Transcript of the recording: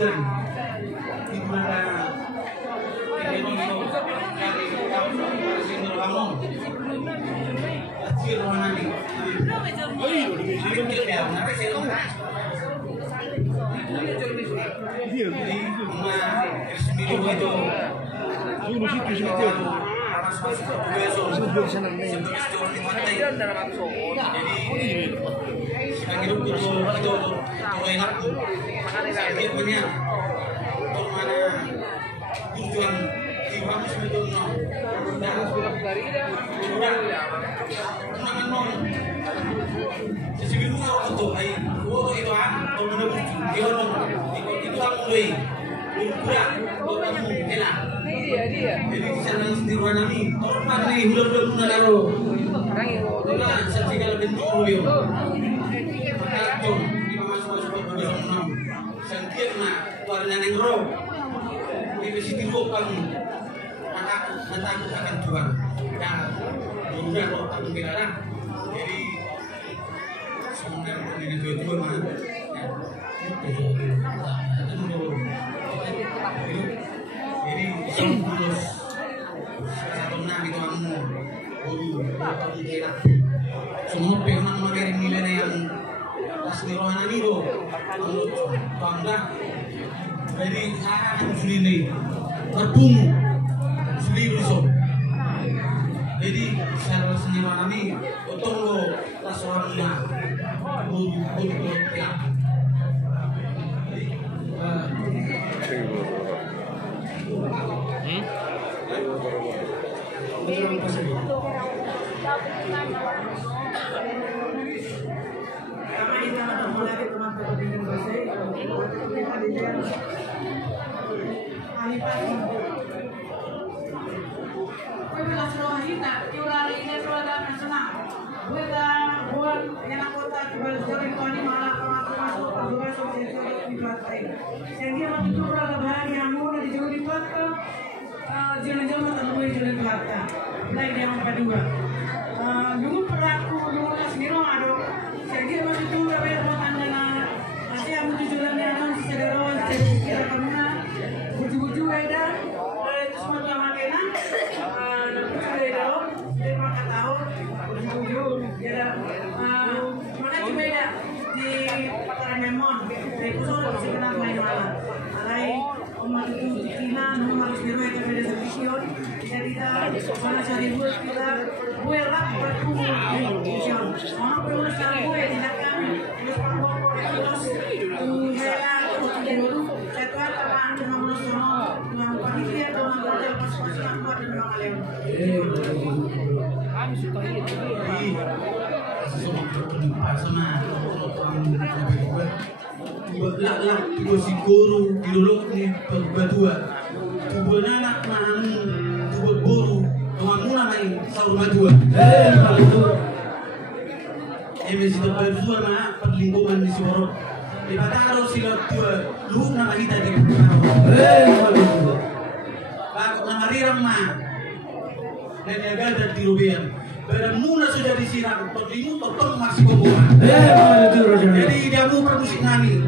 Panggilan di mana ini dari sini bangun kecil mana nih dia. Jadi di sana di ruangan ini, orang nih udah naro. Orang saksi kalau bentuk yo. Kacau, di masuk ke dalam. Sentiap nak, warna nengro. Di sini bukan mata akan jual. Nah, udah kok aku bilang. Jadi sebenarnya ini dua mah. Jadi terus satu menang itu kamu semua pernah mengirim nilai yang asli rohani itu bangga. Jadi saya akan sendiri berbung sendiri so. Jadi saya sendiri rohani untuk lo rasulullah ya. Dulu peraku dulu sendiri ada saya masih tuh tapi mau tanda masih yang tujuan yang sederhana kira kemana buju-buju ada itu semua makanya sudah dalam dari maka tahu buju ya mana cuma ada di pataran Memon dari pusat masih kenal main malam alai umat itu Cina harus biru itu beda sevision jadi mana cari buat kita gue lah berkumpul di mana perlu sekarang gue tidak kami terus terus hela terus dulu jadwal kapan cuma menurut dengan panitia atau hotel pas-pasan apa dan orang kami suka itu sama dua si guru di dulu nih berdua dua anak mana dua guru pengamuna main sahur berdua masih tempat berdua mana perlingkungan di Sorot di Pataro silat dua lu nama kita di Pataro Pak nama Riram mah dan jaga dan di Rubian Bermula sudah disiram, perlimu totong masih kebohongan. Jadi dia mau permusik nani.